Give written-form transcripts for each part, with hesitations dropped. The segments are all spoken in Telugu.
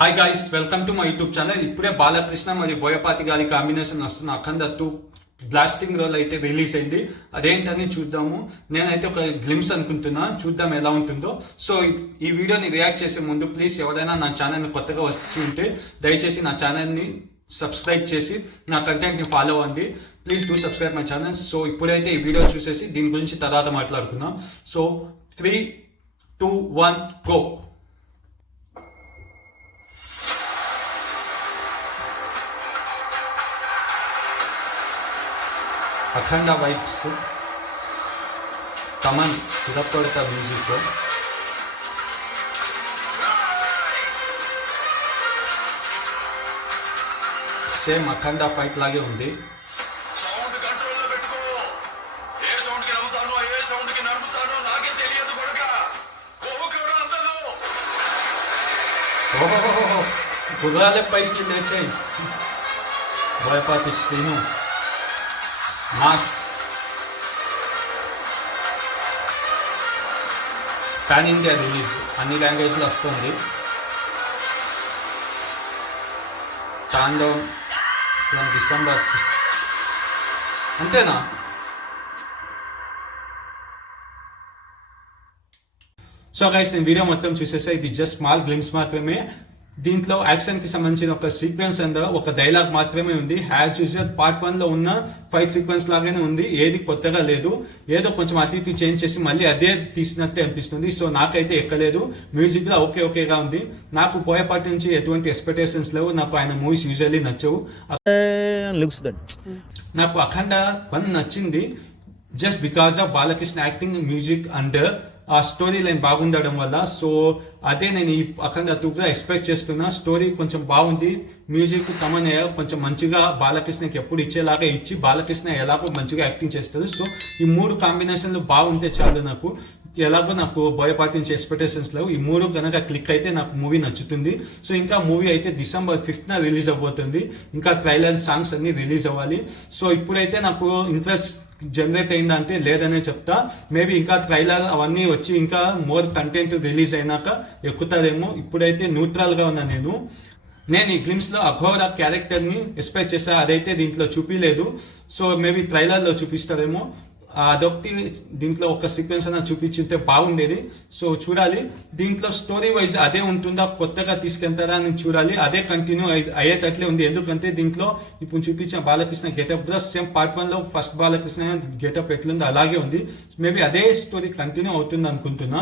Hi guys, welcome to my YouTube channel. ఇప్పుడే బాలకృష్ణ మరియు బోయపాటి గారి కాంబినేషన్ వస్తున్న అఖండ 2 బ్లాస్టింగ్ రోల్ అయితే రిలీజ్ అయింది. అదేంటని చూద్దాము. నేనైతే ఒక గ్లిమ్స్ అనుకుంటున్నా, చూద్దాం ఎలా ఉంటుందో. సో ఈ వీడియోని రియాక్ట్ చేసే ముందు ప్లీజ్ ఎవరైనా నా ఛానల్ని కొత్తగా వచ్చి ఉంటే దయచేసి నా ఛానల్ని సబ్స్క్రైబ్ చేసి నా కంటెంట్ని ఫాలో అవ్వండి. Please do subscribe my channel. So ఇప్పుడైతే ఈ వీడియో చూసేసి దీని గురించి తర్వాత మాట్లాడుకుందాం. So 3, 2, 1 go. Akhanda vibes, Thaman చిరపడత మ్యూజిక్. సేమ్ అఖండ ఫైట్ లాగే ఉంది. సౌండ్ కంట్రోల్లో పెట్టుకో. ఏ సౌండ్ కి నవ్వుతానో ఏ సౌండ్ కి నడుపుతానో నాకే తెలియదు కొడుక. ఓకేరా అంతదు. ఓహో, గుర్రాలే పైకి లేచాయి. Boyapati Srinu mass pan India release, అన్ని లాంగ్వేజ్లో వస్తుంది. Tandav from December. అంతేనా? సో గైస్, నేను వీడియో మొత్తం చూసేసా. ఇది జస్ట్ స్మాల్ గ్లిమ్స్ మాత్రమే. దీంట్లో యాక్షన్ కి సంబంధించిన ఒక సీక్వెన్స్ అండ్ ఒక డైలాగ్ మాత్రమే ఉంది. యాజ్ యూజువల్ పార్ట్ 1 లో ఉన్న ఫైట్ సీక్వెన్స్ లాగానే ఉంది. ఏది కొత్తగా లేదు. ఏదో కొంచెం అటు ఇటు చేంజ్ చేసి మళ్ళీ అదే తీసినట్టే అనిపిస్తుంది. సో నాకైతే ఎక్కలేదు. మ్యూజిక్ లో ఓకేగా ఉంది. నాకు బోయపాటి నుంచి ఎటువంటి ఎక్స్పెక్టేషన్స్ లేవు. నాకు ఆయన మూవీస్ యూజువల్లీ నచ్చవు. నాకు అఖండ 1 నచ్చింది just because of Balakrishna acting, music and ఆ స్టోరీ లైన్ బాగుండడం వల్ల. సో అదే నేను ఈ అఖండ 2 కూడా ఎక్స్పెక్ట్ చేస్తున్నా. స్టోరీ కొంచెం బాగుంది. మ్యూజిక్ తమనే కొంచెం మంచిగా బాలకృష్ణకి ఎప్పుడు ఇచ్చేలాగా ఇచ్చి బాలకృష్ణ ఎలాగో మంచిగా యాక్టింగ్ చేస్తారు. సో ఈ 3 కాంబినేషన్లు బాగుంటే చాలు. నాకు ఎలాగో నాకు బోయపాటి నుంచి ఎక్స్పెక్టేషన్స్ లేవు. ఈ 3 కనుక క్లిక్ అయితే నాకు మూవీ నచ్చుతుంది. సో ఇంకా మూవీ అయితే December 5th రిలీజ్ అవబోతుంది. ఇంకా ట్రైలర్, సాంగ్స్ అన్ని రిలీజ్ అవ్వాలి. సో ఇప్పుడైతే నాకు ఇంట్రెస్ట్ జనరేట్ అయిందంటే లేదనే చెప్తా. మేబీ ఇంకా ట్రైలర్ అవన్నీ వచ్చి ఇంకా మోర్ కంటెంట్ రిలీజ్ అయినాక ఎక్కుతారేమో. ఇప్పుడైతే న్యూట్రల్ గా ఉన్నా నేను ఈ గ్లిమ్స్ లో అఘోరా క్యారెక్టర్ ని ఎక్స్పెక్ట్ చేసా. అదైతే దీంట్లో చూపించలేదు. సో మేబీ ట్రైలర్ లో చూపిస్తారేమో. అదొకటి దీంట్లో ఒక సీక్వెన్స్ అన్న చూపించుంటే బాగుండేది. సో చూడాలి. దీంట్లో స్టోరీ వైజ్ అదే ఉంటుందా, కొత్తగా తీసుకెళ్తారా అని చూడాలి. అదే కంటిన్యూ అయ్యేటట్లే ఉంది. ఎందుకంటే దీంట్లో ఇప్పుడు చూపించిన బాలకృష్ణ గెటప్ కూడా సేమ్ పార్ట్ 1 లో ఫస్ట్ బాలకృష్ణ గెటప్ ఎట్లుందో అలాగే ఉంది. మేబీ అదే స్టోరీ కంటిన్యూ అవుతుంది అనుకుంటున్నా.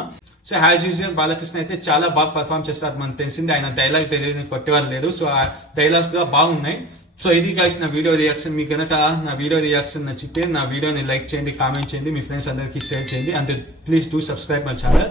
సో యాజ్ యూజువల్ బాలకృష్ణ అయితే చాలా బాగా పర్ఫామ్ చేస్తారు. మనకు తెలిసింది, ఆయన డైలాగ్ తెలియని కొట్టేవాళ్ళు లేరు. సో ఆ డైలాగ్స్ కూడా బాగున్నాయి. సో ఇది గైస్ నా వీడియో రియాక్షన్. మీకు కనుక నా వీడియో రియాక్షన్ నచ్చితే నా వీడియోని లైక్ చేయండి, కామెంట్ చేయండి, మీ ఫ్రెండ్స్ అందరికీ షేర్ చేయండి. And please do subscribe my channel.